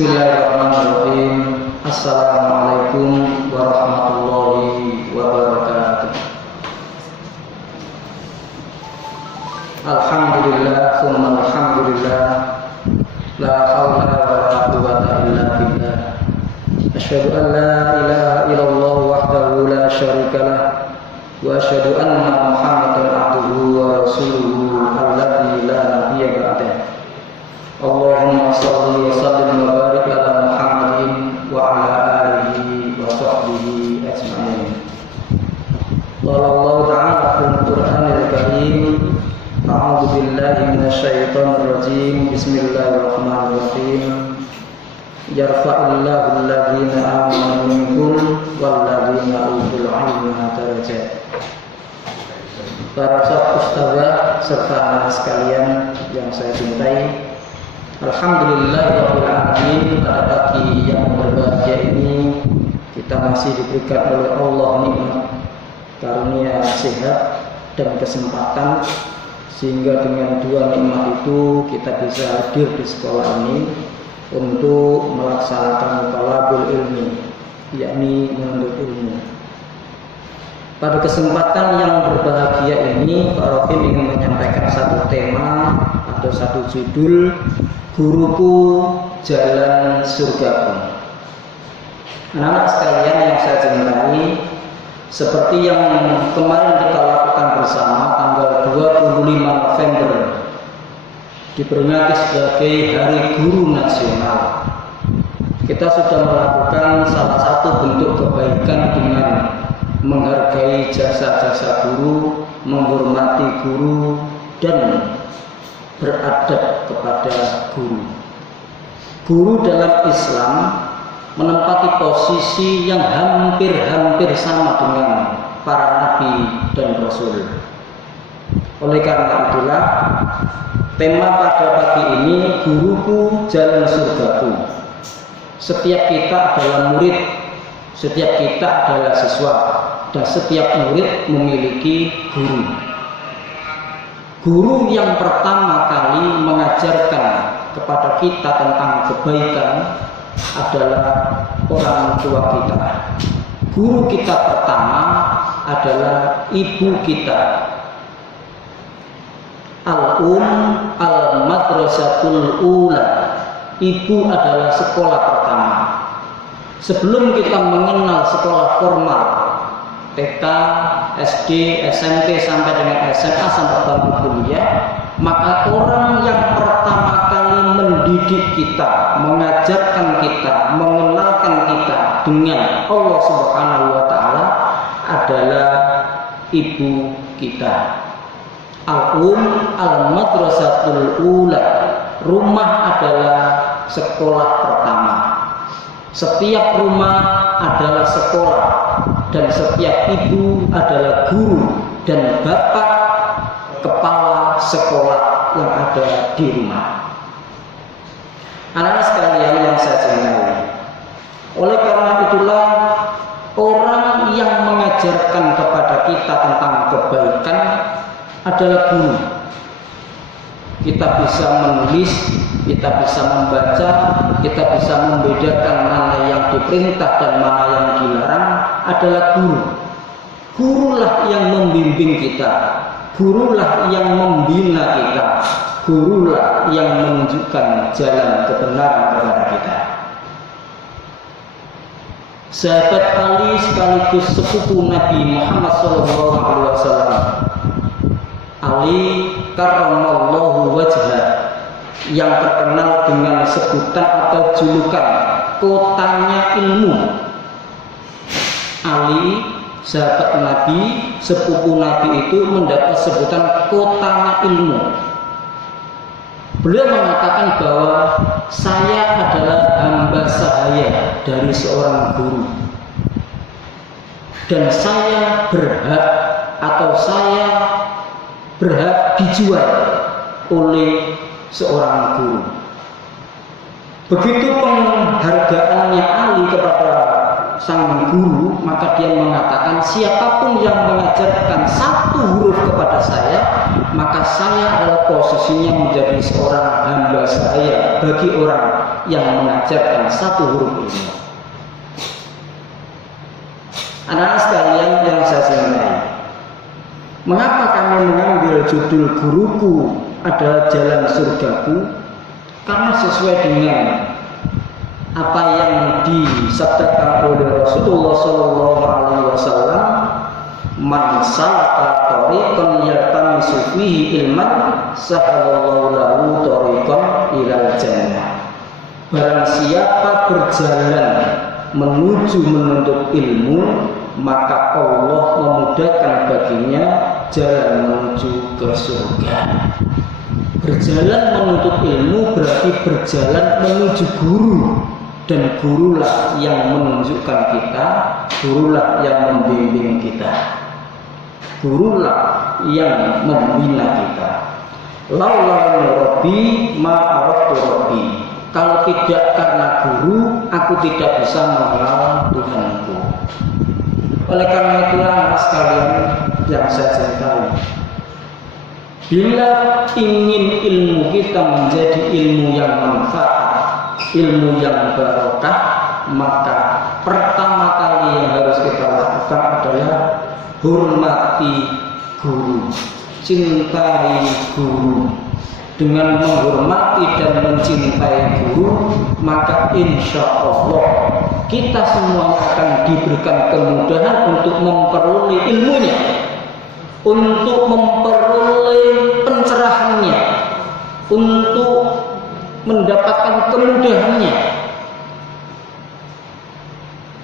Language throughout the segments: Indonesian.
Bismillahirrahmanirrahim. Assalamualaikum warahmatullahi wabarakatuh. Alhamdulillah, tsumma alhamdulillah. La haula wala quwwata illa billah. Asyhadu an la ilaha illallah wahdahu la syarikalah wa asyhadu anna Muhammadan abduhu wa rasuluhu alladzi la nabiyya ba'dahu. Allahumma shalli wa sallim wa barik ala Muhammadin wa ala alihi wa sahbihi ajma'in. Qala Allah ta'ala fil Qur'anil Karim, a'udzu billahi minasyaitonir rajim. Bismillahirrahmanirrahim. Yarfa'illahu alladhina amanu minkum walladhina utul 'ilma darajat. Para ustazah serta anak sekalian yang saya cintai, alhamdulillahirabbil alamin, pada pagi yang berbahagia ini kita masih diberikan oleh Allah nikmat karunia sehat dan kesempatan, sehingga dengan dua nikmat itu kita bisa hadir di sekolah ini untuk melaksanakan talabul ilmi, yakni menuntut ilmu. Pada kesempatan yang berbahagia ini, Pak Rofim ingin menyampaikan satu tema atau satu judul, Guruku Jalan Surgaku. Anak-anak sekalian yang saya cintai, seperti yang kemarin kita lakukan bersama tanggal 25 November diperingati sebagai Hari Guru Nasional, kita sudah melakukan salah satu bentuk kebaikan dengan menghargai jasa-jasa guru, menghormati guru, dan beradab kepada guru. Guru dalam Islam menempati posisi yang hampir-hampir sama dengan para nabi dan rasul. Oleh karena itulah tema pada pagi ini, Guruku Jalan Surgaku. Setiap kita adalah murid, setiap kita adalah siswa, dan setiap murid memiliki guru. Guru yang pertama kali mengajarkan kepada kita tentang kebaikan adalah orang tua kita. Guru kita pertama adalah ibu kita. Al-madrasatul ula. Ibu adalah sekolah pertama. Sebelum kita mengenal sekolah formal, TK, SD, SMP sampai dengan SMA sampai bangku kuliah, maka orang yang pertama kali mendidik kita, mengajarkan kita, mengenalkan kita dengan Allah Subhanahu wa taala adalah ibu kita. Al-madrasatul ula. Rumah adalah sekolah pertama. Setiap rumah adalah sekolah, dan setiap ibu adalah guru dan bapak kepala sekolah yang ada di rumah. Anak-anak sekalian yang saya cintai, oleh karena itulah orang yang mengajarkan kepada kita tentang kebaikan adalah guru. Kita bisa menulis, kita bisa membaca, kita bisa membedakan mana yang diperintah dan mana yang dilarang adalah guru. Gurulah yang membimbing kita, gurulah yang membina kita, gurulah yang menunjukkan jalan kebenaran kepada kita. Sahabat Ali sekaligus sepupu Nabi Muhammad SAW, Ali karramallahu wajhah, yang terkenal dengan sebutan atau julukan kotanya ilmu. Ali, sahabat Nabi, sepupu Nabi itu mendapat sebutan kotanya ilmu. Beliau mengatakan bahwa saya adalah hamba sahaya dari seorang guru, dan saya berhak atau saya berhak dijual oleh seorang guru. Begitu penghargaannya Ali kepada sang guru, maka dia mengatakan, siapapun yang mengajarkan satu huruf kepada saya, maka saya adalah posisinya menjadi seorang hamba saya bagi orang yang mengajarkan satu huruf ilmu. Anak-anak sekalian yang saya cintai, mengapa kami mengambil judul guruku adalah jalan surgaku? Karena sesuai dengan apa yang disabdakan oleh Rasulullah SAW, man salaka tariqan yaltamisu fihi ilman sahalallahu lahu tariqan ilal jannah. Barang siapa berjalan menuju menuntut ilmu, maka Allah memudahkan baginya jalan menuju ke surga. Berjalan menuntut ilmu berarti berjalan menuju guru, dan gurulah yang menunjukkan kita, gurulah yang membimbing kita, gurulah yang membina kita. Laula rabbi ma araftu rabbi. Kalau tidak karena guru, aku tidak bisa mengenal Tuhanku. Oleh karena itulah anak sekalian yang saya cintai, bila ingin ilmu kita menjadi ilmu yang manfaat, ilmu yang barokah, maka pertama kali yang harus kita lakukan adalah hormati guru, cintai guru. Dengan menghormati dan mencintai guru, maka insya Allah kita semua akan diberikan kemudahan untuk memperoleh ilmunya, untuk memperoleh pencerahannya, untuk mendapatkan kemudahannya.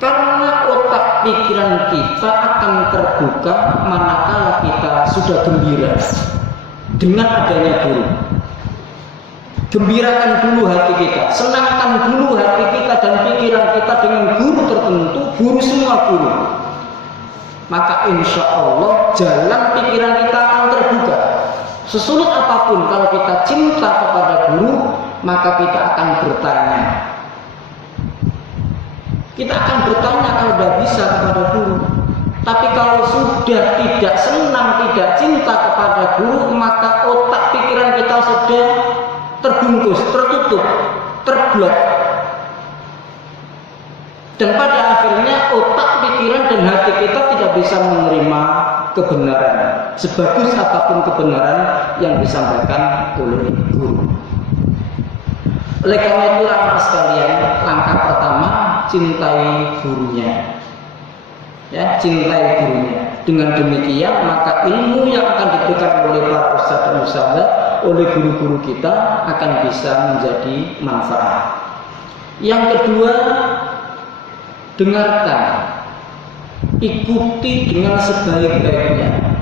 Karena otak pikiran kita akan terbuka manakala kita sudah gembira dengan adanya guru. Gembirakan dulu hati kita, senangkan dulu hati kita dan pikiran kita dengan guru tertentu, guru semua guru. Maka insya Allah jalan pikiran kita akan terbuka. Sesulit apapun kalau kita cinta kepada guru, maka kita akan bertanya. Kita akan bertanya kalau tidak bisa kepada guru. Tapi kalau sudah tidak senang, tidak cinta kepada guru, maka otak pikiran kita sudah terbungkus, tertutup, terblok. Dan pada akhirnya otak, pikiran, dan hati kita tidak bisa menerima kebenaran, sebagus apapun kebenaran yang disampaikan oleh guru. Oleh karena itu anak sekalian, langkah pertama, cintai gurunya. Ya, cintai gurunya. Dengan demikian maka ilmu yang akan diberikan oleh para ustadz dan ustadzah, oleh guru-guru kita akan bisa menjadi manfaat. Yang kedua, dengarkan, ikuti dengan sebaik-baiknya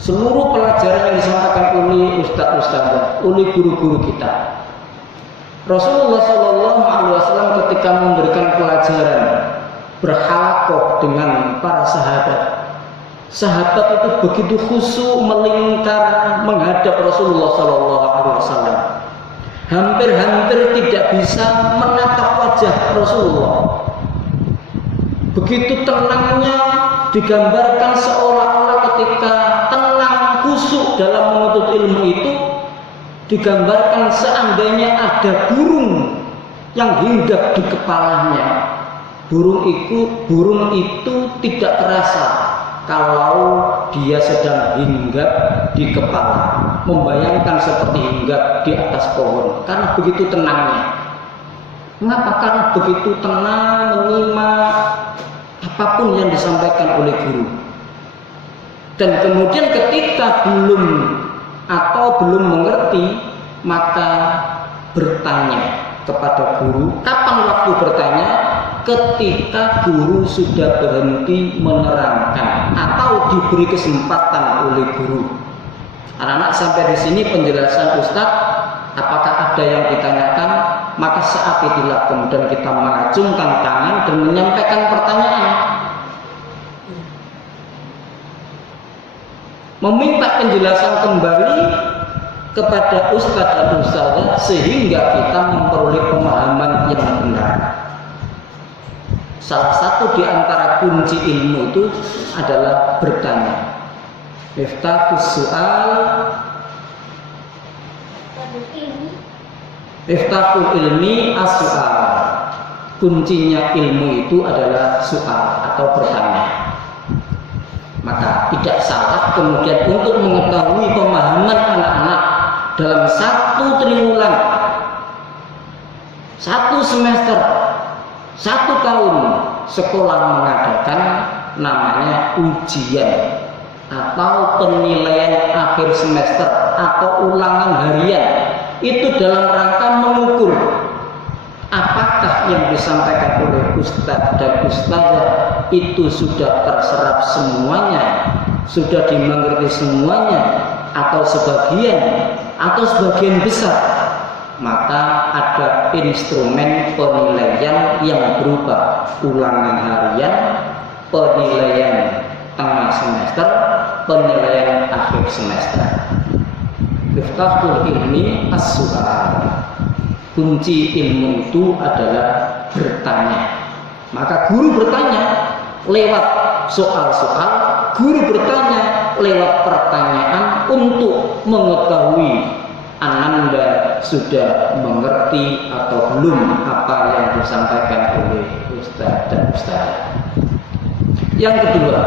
seluruh pelajaran yang disampaikan oleh ustadz-ustadzah, oleh guru-guru kita. Rasulullah SAW ketika memberikan pelajaran berhalakoh dengan para sahabat, sahabat itu begitu khusyuk melingkar menghadap Rasulullah SAW, hampir-hampir tidak bisa menatap wajah Rasulullah. Begitu tenangnya digambarkan seolah-olah ketika tenang khusyuk dalam menuntut ilmu itu, digambarkan seandainya ada burung yang hinggap di kepalanya. Burung itu tidak terasa kalau dia sedang hinggap di kepala, membayangkan seperti hinggap di atas pohon, karena begitu tenangnya. Mengapa? Karena begitu tenang menyimak apapun yang disampaikan oleh guru. Dan kemudian ketika belum mengerti, maka bertanya kepada guru. Kapan waktu bertanya? Ketika guru sudah berhenti menerangkan atau diberi kesempatan oleh guru. Anak-anak, sampai di sini penjelasan Ustadz. Apakah ada yang ditanyakan? Maka saat itulah kemudian kita mengacungkan tangan dan menyampaikan pertanyaan, meminta penjelasan kembali kepada Ustadz dan Ustadzah, sehingga kita memperoleh pemahaman yang benar. Salah satu di antara kunci ilmu itu adalah bertanya. Miftahus su'al Iftahul ilmi as-su'al. Kuncinya ilmu itu adalah soal atau bertanya. Maka tidak salah kemudian untuk mengetahui pemahaman anak-anak dalam 1 triwulan, 1 semester, 1 tahun sekolah mengadakan namanya ujian atau penilaian akhir semester atau ulangan harian. Itu dalam rangka mengukur apakah yang disampaikan oleh ustadz dan ustadzah itu sudah terserap semuanya, sudah dimengerti semuanya, atau sebagian besar. Maka ada instrumen penilaian yang berupa ulangan harian, penilaian tengah semester, penilaian akhir semester. Miftahul ilmi as-su'al. Kunci ilmu itu adalah bertanya. Maka guru bertanya lewat soal-soal, guru bertanya lewat pertanyaan untuk mengetahui Ananda sudah mengerti atau belum apa yang disampaikan oleh ustaz dan ustazah. Yang kedua,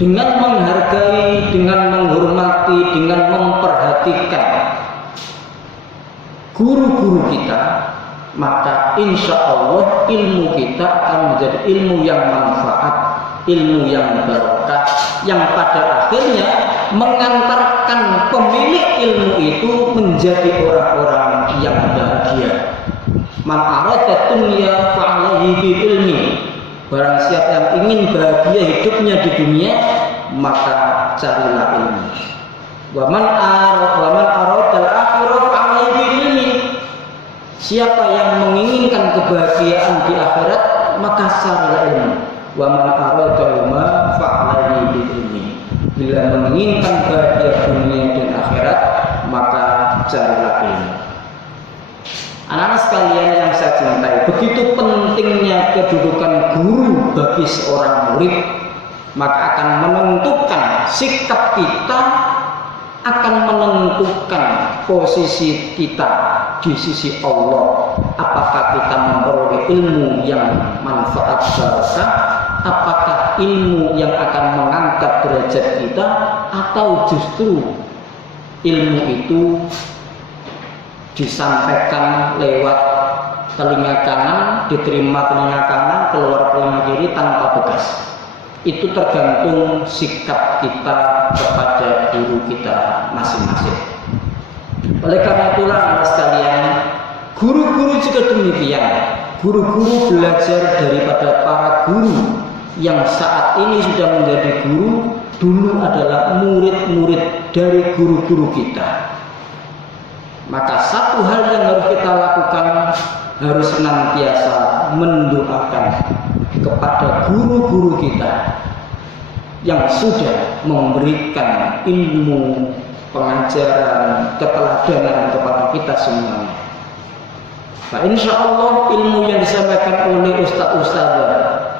dengan menghargai, dengan menghormati, dengan memperhatikan guru-guru kita, maka insya Allah ilmu kita akan menjadi ilmu yang manfaat, ilmu yang barokah, yang pada akhirnya mengantarkan pemilik ilmu itu menjadi orang-orang yang bahagia. Man arada dunya fa'alaihi bil ilmi. Barang siapa yang ingin bahagia hidupnya di dunia, maka carilah ilmu. Wa man arada al-akhirah fa'alaihi bil ilmi. Siapa yang menginginkan kebahagiaan di akhirat, maka carilah ilmu. Wa man arada ma fa'alaihi bil ilmi. Bila menginginkan bahagia dunia dan akhirat, maka carilah ilmu. Anak-anak sekalian yang saya cintai, begitu pentingnya kedudukan guru bagi seorang murid, maka akan menentukan sikap kita, akan menentukan posisi kita di sisi Allah. Apakah kita memperoleh ilmu yang manfaat barokah, apakah ilmu yang akan mengangkat derajat kita, atau justru ilmu itu disampaikan lewat telinga kanan, diterima telinga kanan, keluar telinga kiri tanpa bekas. Itu tergantung sikap kita kepada guru kita masing-masing. Oleh karena itulah anak sekalian, guru-guru juga demikian. Guru-guru belajar daripada para guru yang saat ini sudah menjadi guru, dulu adalah murid-murid dari guru-guru kita. Maka satu hal yang harus kita lakukan, harus senantiasa mendoakan kepada guru-guru kita yang sudah memberikan ilmu, pengajaran, keteladanan kepada kita semuanya. Nah, insya Allah ilmu yang disampaikan oleh ustaz-ustazah,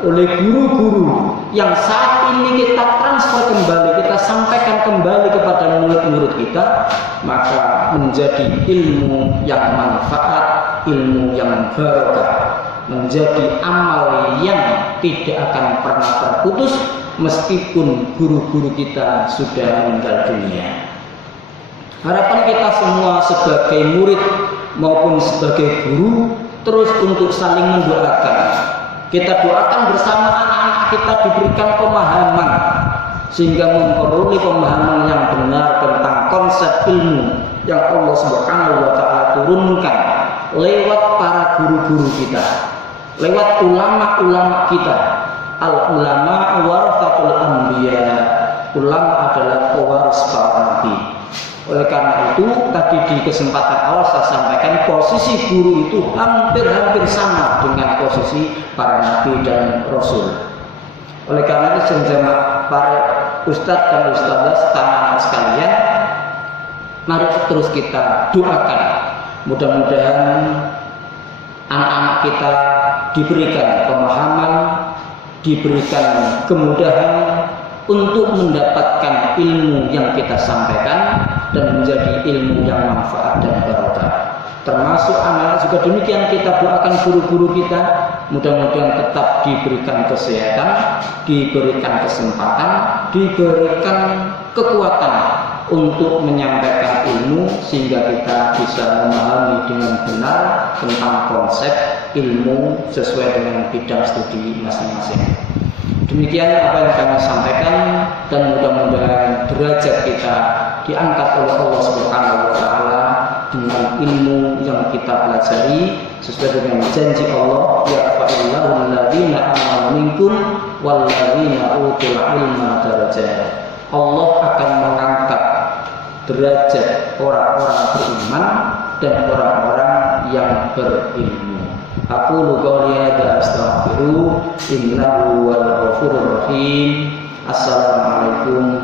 oleh guru-guru yang saat ini kita transfer kembali, kita sampaikan kembali kepada murid-murid kita, maka menjadi ilmu yang manfaat, ilmu yang barokah, menjadi amal yang tidak akan pernah terputus meskipun guru-guru kita sudah meninggal dunia. Harapan kita semua sebagai murid maupun sebagai guru terus untuk saling mendoakan. Kita doakan bersama anak-anak kita diberikan pemahaman sehingga memperoleh pemahaman yang benar tentang konsep ilmu yang Allah Subhanahu wa taala turunkan lewat para guru-guru kita, lewat ulama-ulama kita. Al ulama warathatul anbiya. Ulama adalah pewaris para nabi. Oleh karena itu tadi di kesempatan awal saya sampaikan posisi guru itu hampir-hampir sama dengan posisi para nabi dan rasul. Oleh karena itu jemaah para ustadz dan ustadzah anak sekalian, mari terus kita doakan mudah-mudahan anak-anak kita diberikan pemahaman, diberikan kemudahan untuk mendapatkan ilmu yang kita sampaikan dan menjadi ilmu yang manfaat dan barokah. termasuk anak juga demikian. Kita doakan guru-guru kita, mudah-mudahan tetap diberikan kesehatan, diberikan kesempatan, diberikan kekuatan untuk menyampaikan ilmu sehingga kita bisa memahami dengan benar tentang konsep ilmu sesuai dengan bidang studi masing-masing. Demikian apa yang kami sampaikan, dan mudah-mudahan derajat kita diangkat oleh Allah Subhanahu wa taala dengan ilmu yang kita pelajari sesuai dengan janji Allah, yarfa'illahu alladziina aamanu minkum walladziina utul ilma darajat. Allah akan mengangkat derajat orang-orang beriman dan orang-orang yang berilmu. Aqulu qouli hadza astaghfiru innahu wal ghafurur rahim. Assalamualaikum